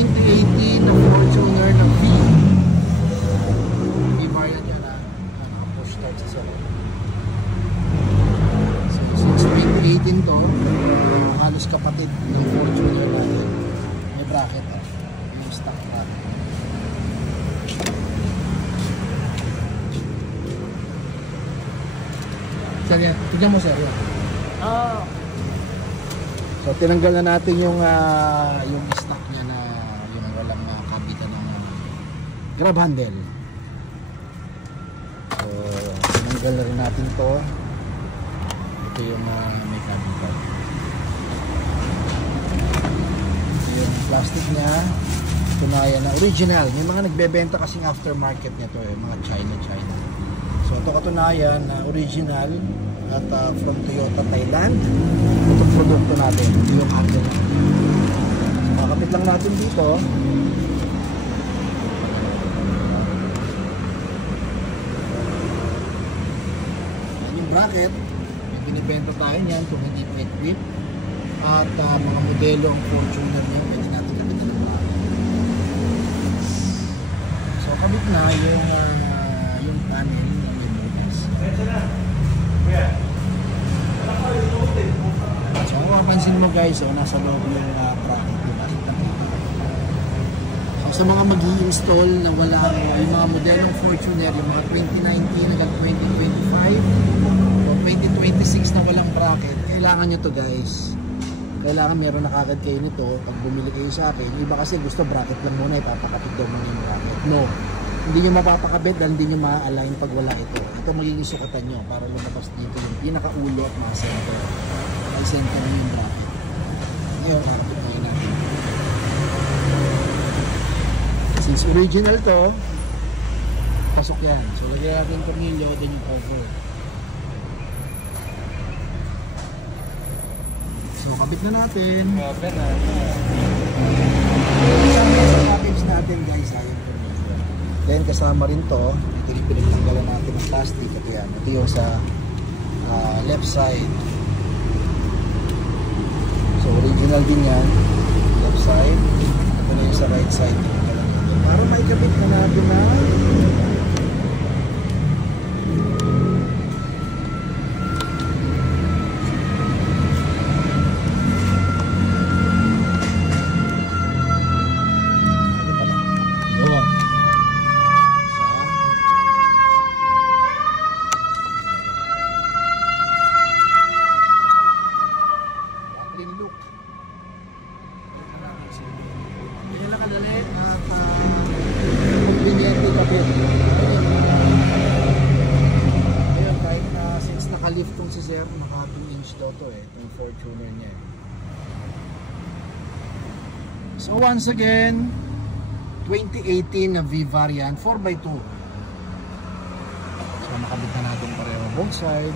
2018 na Fortuner na V. V variant yan na push start sa solo. So since 2018 to, halos kapatid ng Fortuner natin. May bracket yung stock natin. Sir, yan. Tignan mo sir. So tinanggal na natin yung stock niya na yung walang kabitan ng grab handle. So tinanggal na rin natin to. Ito yung may kabitan. Yung plastic niya, tunayan na original. May mga nagbebenta kasing aftermarket nito mga China. So ito katunayan na original at from Toyota Thailand. Ito produkto natin, ito yung handle natin. So makakapit lang natin dito. Yan yung bracket. May binibenta tayo niyan kung hindi pa equip. At mga modelo ang Fortuner niya, pwede natin kapitan ng bracket. So kabit na yung panel na may bukas. So kung mapansin mo guys, nasa loob yung bracket, diba? So sa mga mag-i-install na wala yung mga modelong Fortuner, yung mga 2019 hanggang 2025 o 2026 na walang bracket, kailangan nyo to guys. Kailangan meron na kagad kayo nito pag bumili kayo sa akin. Yung iba kasi gusto bracket lang muna, ipapakapit daw muna yung bracket. No, hindi nyo mapapakabit dahil hindi nyo ma-align pag wala ito. Ito magiging sukatan nyo para lumabas dito yung pinakaulo at mga center. Ay center nyo yung bracket. Ngayon, kakapit tayo natin. Since original to, pasok yan. So lagyan natin yung tornilyo, then yung cover. So kabit na natin. Kabit na. Sa package natin guys, ayun. Then kasama rin to, ito yung pinagtanggalan natin ng plastic. Ito yan, ito yung sa left side. So original din yan, left side. Ito na yung sa right side. Para maikabit na natin na lift kong si sir, naka 2 inch daw to itong Fortuner niya. So once again, 2018 na V variant 4x2. So nakabit na natin pareho both side.